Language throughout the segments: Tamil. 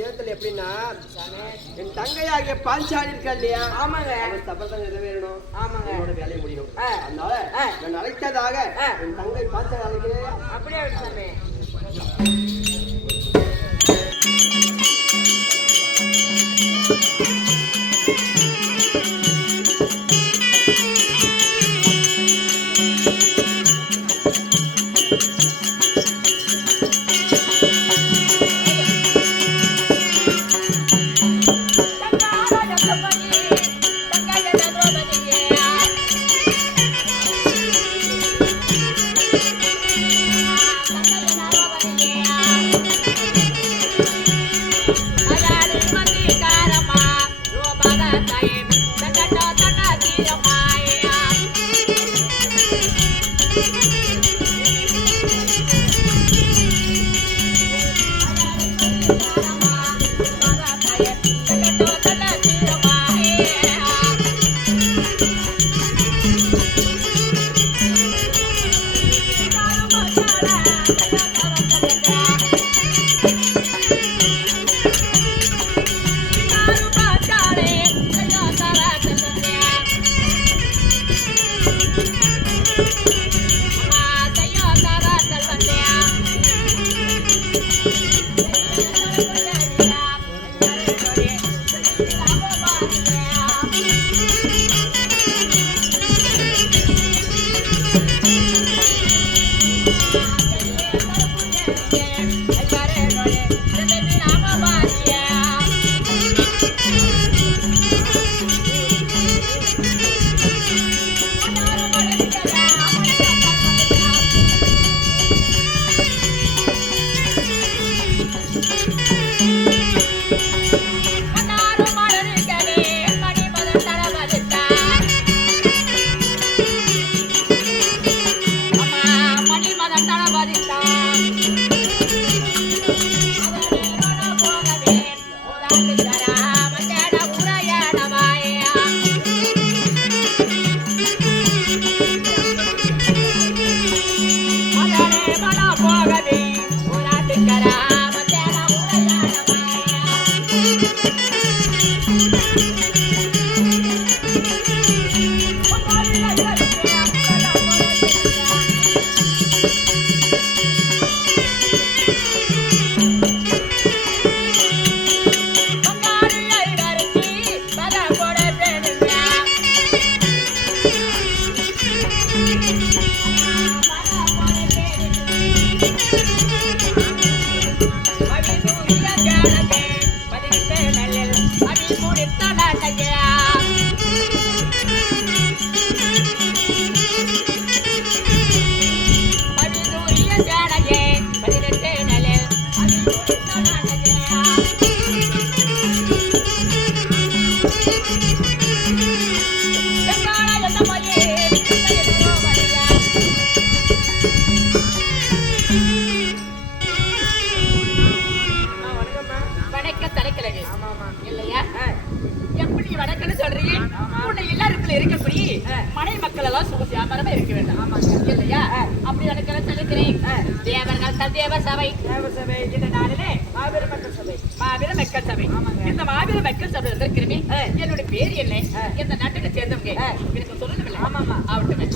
தினத்துல எப்படின்னா என் தங்கையாகிய பாஞ்சாலி இருக்கா இல்லையா? ஆமாங்க. சபதம் நிறைவேறணும். ஆமாங்க. என்னோட வேலையை முடியணும். அதனால நான் அழைத்ததாக என் தங்கை பாஞ்சாலி அழைக்கிறேன். அப்படியே சாமி. மனை மக்கள் எல்லாம் சுகசியாமரமா இருக்க வேண்டும் இல்லையா? அப்படி எனக்கு நினைக்கிறேன். தேவர்கள் தேவ சபை இந்த நாளிலே மாபெரும் மக்கள் சபை இந்த மாபெரும் மக்கள் சபை இருக்கிறமே என்னுடைய பேர் என்ன? இந்த நாட்டுக்கு சேர்ந்தவங்க எனக்கு சொல்லணும். ஆமாமா ஆகட்டுமே.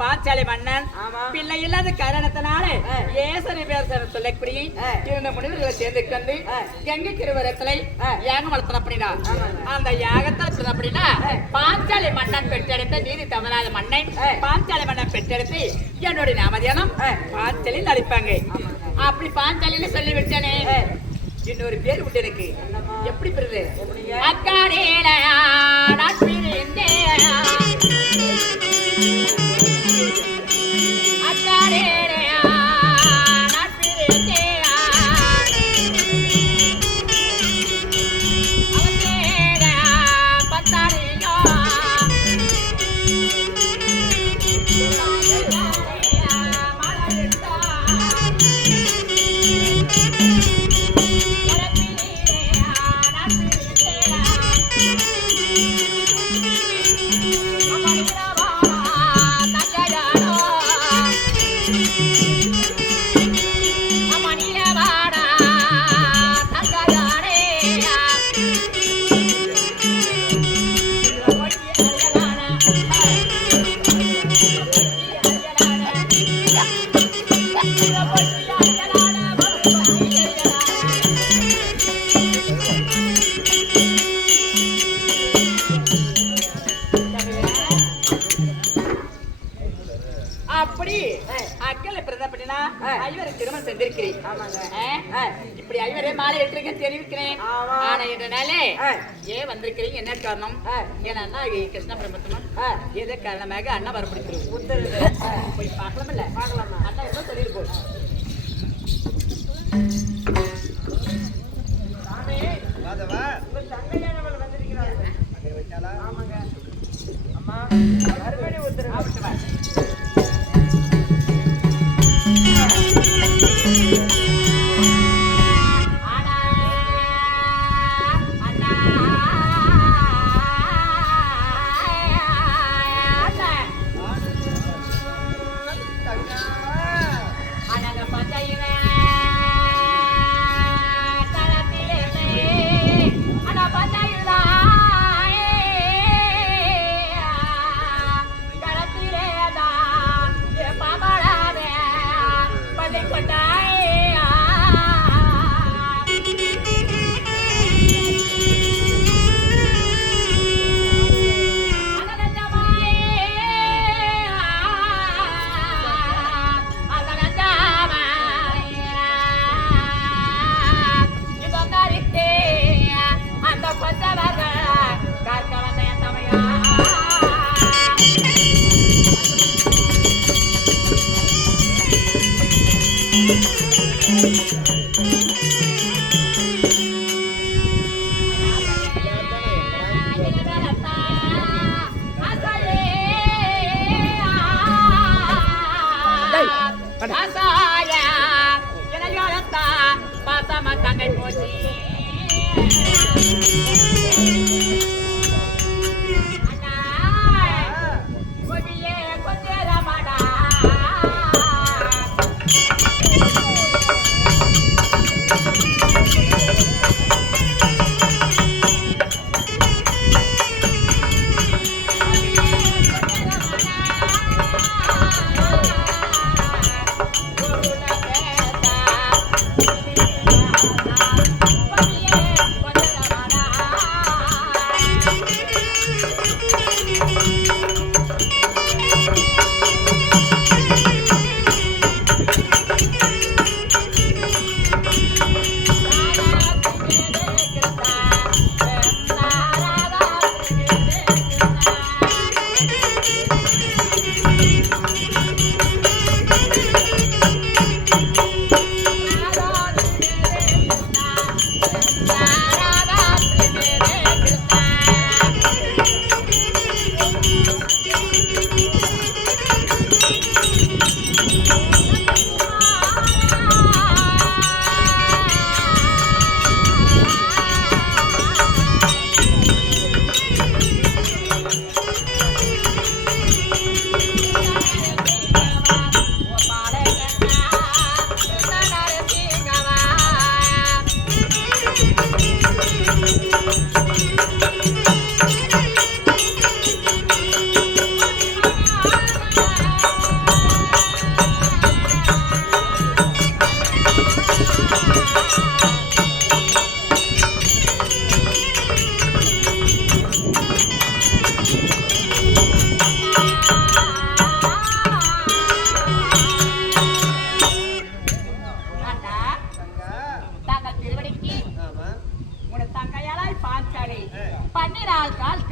பாஞ்சாலி மன்னன் பிள்ளை இல்லாத காரணத்தினால ஏசரி பேச சொல்லக்கூடிய இருந்த முனிவர்களை சேர்ந்து கண்டு கங்கை திருவரத்துல யாகம் வளர்த்தன அப்படின்னா அந்த யாகத்தில் அப்படின்னா பாஞ்சாலி மன்னன் பெற்றெடுத்த நீதி தவறாத மன்னன் பாஞ்சாலி மன்னன் பெற்றெடுத்து என்னுடைய நாமதியானம் பாஞ்சாலி நடிப்பாங்க. அப்படி பாஞ்சாலின்னு சொல்லி விட்டனே இன்னொரு பேர் விட்டு எனக்கு எப்படி பெறுது அக்காடேல இப்படி ஐவரே மாலை எட்டு தெரிவிக்கிறேன். ஆனா என்றனாலே ஏன் வந்திருக்கிறீங்க என்ன காரணம்? என் அண்ணா கிருஷ்ண பிரம்மத்தமன் எதை காரணமாக அண்ணா வரப்படுகிறோம் போய் பார்க்கலாம் இல்ல பார்க்கலாமா அண்ணா என்ன சொல்லியிருக்கோம்.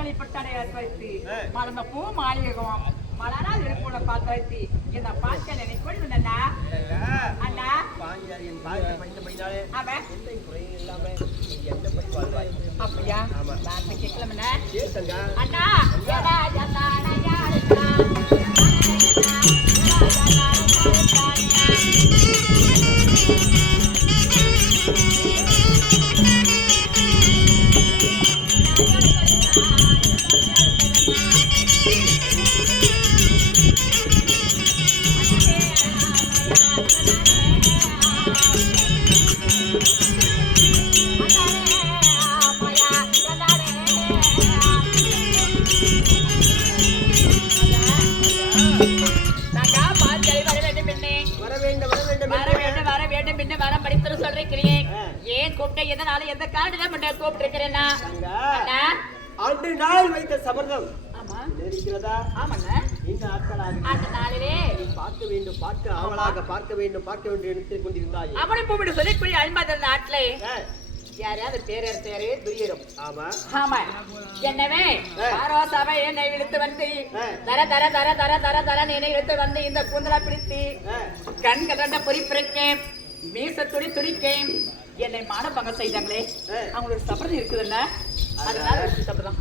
மரங்களை பட்டடைய வைத்து மலர்ந்த பூ மாளிகைக்கும் மலரால் இருப்போட பார்த்து வைத்து இந்த பாட்டை நினைப்படி அண்ணா அண்ணா பாஞ்சாலியின் பாட்டை படித்த படித்தாலே அவன் எந்த குறையும் இல்லாம எந்த படி வாழ்வாய் அப்படியா பாட்டு கேட்கலாமண்ணா கேட்டங்க அண்ணா ஏடா ஜந்தான யாருக்கா எதனால எந்த காரணம் கூப்பிட்டிருக்கிறேன்னா அன்று நாளில் வைத்த சபதம் ஆமா இருக்கிறதா ஆமாங்க இந்த நாட்களாக அந்த நாளிலே பார்க்க வேண்டும் பார்க்க ஆவலாக பார்க்க வேண்டும் என்று கொண்டிருந்தாய் அப்படி கூப்பிட்டு சொல்லி அன்பது நாட்டிலே யாரையாவது பேரு துரியரும் ஆமா ஆமா என்னவே பாரோசாவை என்னை இழுத்து வந்து தர தர தர தர தர தர என்னை இழுத்து வந்து இந்த கூந்தலா பிடித்து கண் கட்ட பொறிப்பிருக்கேன் மீச துடி துடிக்கேன் என்னை மானபங்க செய்தாங்களே அவங்களுக்கு சபதம் இருக்குதுல்ல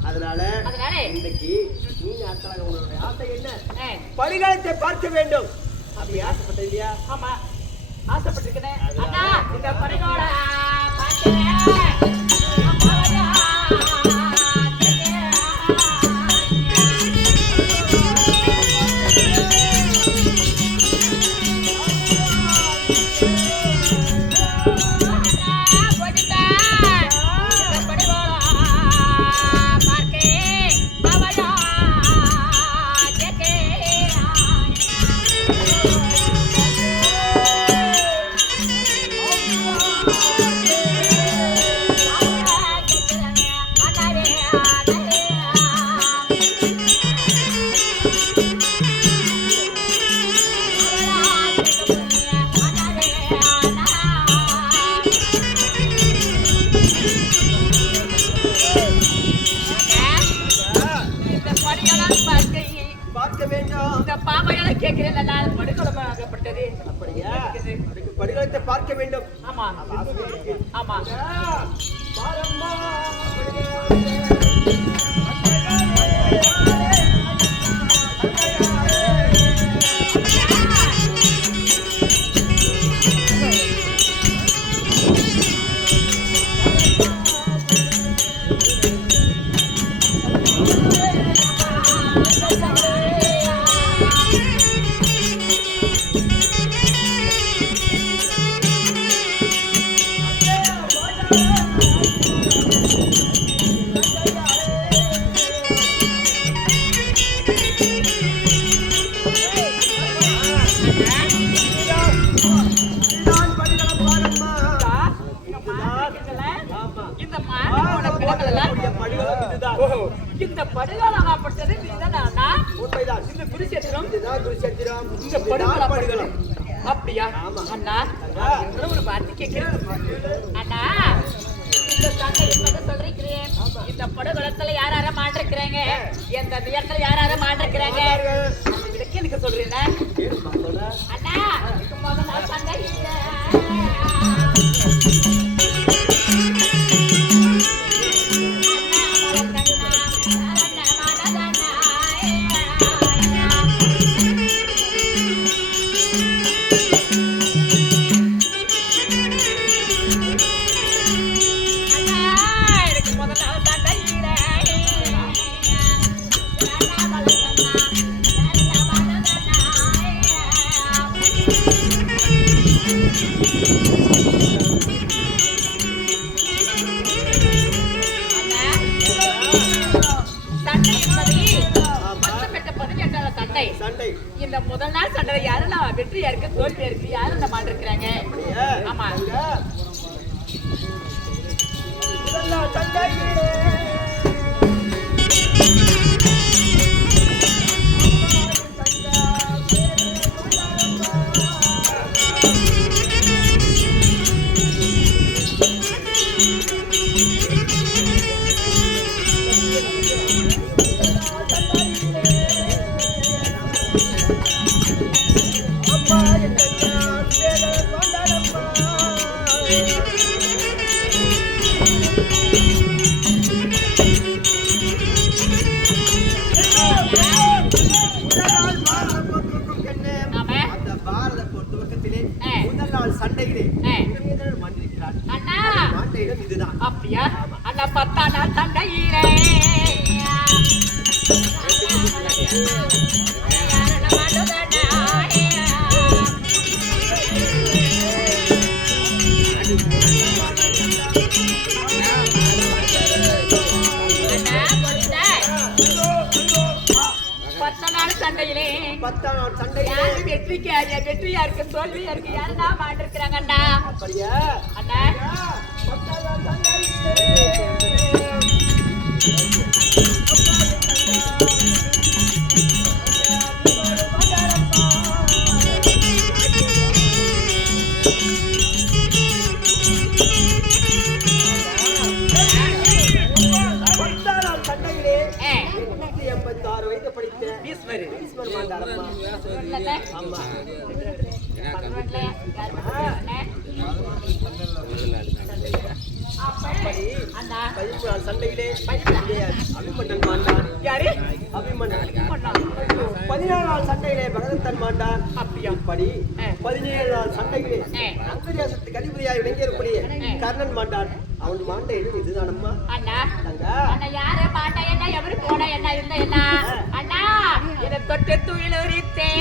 அதனால இன்னைக்கு நீ நாட்களாக உங்களுடைய ஆசை என்ன பரிகாரத்தை பார்க்க வேண்டும் அப்படி ஆசைப்பட்ட இல்லையா ஆமா ஆசைப்பட்டிருக்கிறேன் அண்ணா இந்த பரிகார பார்க்கிறேன் படிகளத்தை பார்க்க வேண்டும் ஆமா ஆமா இந்த படுகாலப்பட்டது இதுதானா உண்மைதான் இந்த குருசேத்திரம் இந்த படுகாலம் அப்படியா அண்ணா ஒரு வார்த்தை கேட்கிறேன் அண்ணா இந்த சண்டை என்ன சொல்றீங்க இந்த படுகாலத்துல யாரார மாட்டிருக்கிறாங்க எந்த நேரத்துல யாரார மாட்டிருக்கிறாங்க இதுக்கு எனக்கு சொல்றீங்க அண்ணா இதுக்கு முதல்ல சண்டை இந்த முதல் நாள் சண்டை யாரெல்லாம் வெற்றியா இருக்கு தோல்வியா இருக்கு யாரும் இந்த மாதிரி இருக்கிறாங்க ஆமா மாண்டையிடம் இதுதான். அப்படியா? அந்த 10 நாள் சண்டையிலே சண்டையிலே 10 நாள் சண்டையிலே வெற்றியா இருக்கு தோல்வியா இருக்கு யாருன்னா மாட்டிருக்கிறாங்க அண்ணா. அப்படியா அண்ணா 10 நாள் சண்டையிலே சண்டையிலே அபிமன்னன் மாண்டான். யாரு? அபிமன்னன் 17 நாள் சண்டையிலே பகதத்தன் மாண்டான். அப்படி 17 நாள் சண்டையிலே அங்க தேசத்துக்கு அதிபதியாய் விளங்கியிருக்கூடிய கர்ணன் மாண்டான். அவன் மாண்ட இடம் இதுதானம்மா. அண்ணா அண்ணா யாரு மாண்ட என்ன எவரு போன என்ன இருந்த என்ன அண்ணா இதை தொட்டு துயில் உரித்தே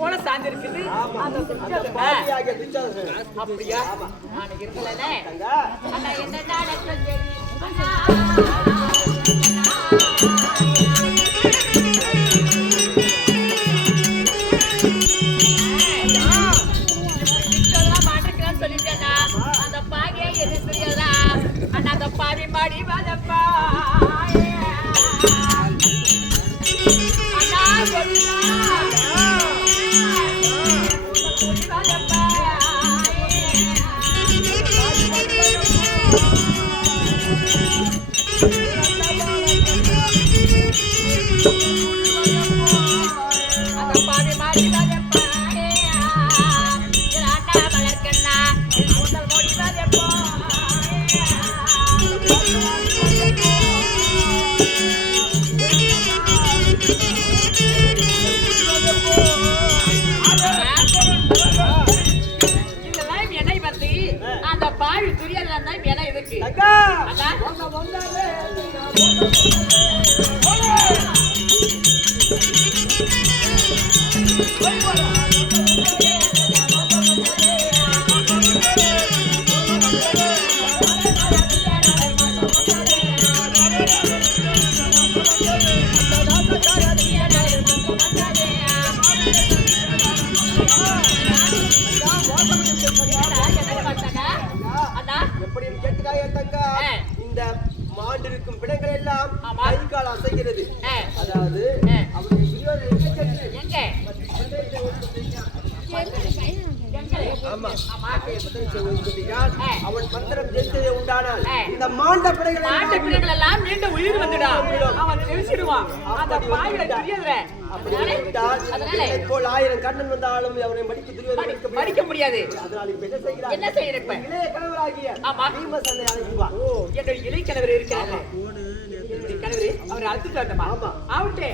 போல சார்ந்திருக்குது. அப்படியா? நான் இருக்கலனே அண்ணா என்னடா சொல்லிட்டேன்னா அந்த பாகியை எது தெரியாதா அண்ணா அந்த பாவி மாடி வாதப்பா அண்ணா இந்த மாண்டிருக்கும் பிணங்கள் எல்லாம் கை கால் அசைகிறது. அதாவது அவன் மந்திரம் ஜெயித்ததே உண்டானால் இந்த மாண்ட பிணங்கள் எல்லாம் மீண்டும் உயிர் வந்துடான். அவன் தெரிஞ்சிடுவான். அந்த பாயில தெரியாதுற. அப்படி விட்டால் போல் 1000 கண்ணன் வந்தாலும் அவரை மடிக்க முடியாது. அதனால இப்ப என்ன செய்கிறார்? இப்ப இளைய கணவராகிய பீமசேனனை அழைக்குவா. என்னுடைய இளைய கணவர் இருக்கிறாங்க. என்னுடைய கணவர் அவரை அழைத்துட்டு வரணுமா? ஆவட்டே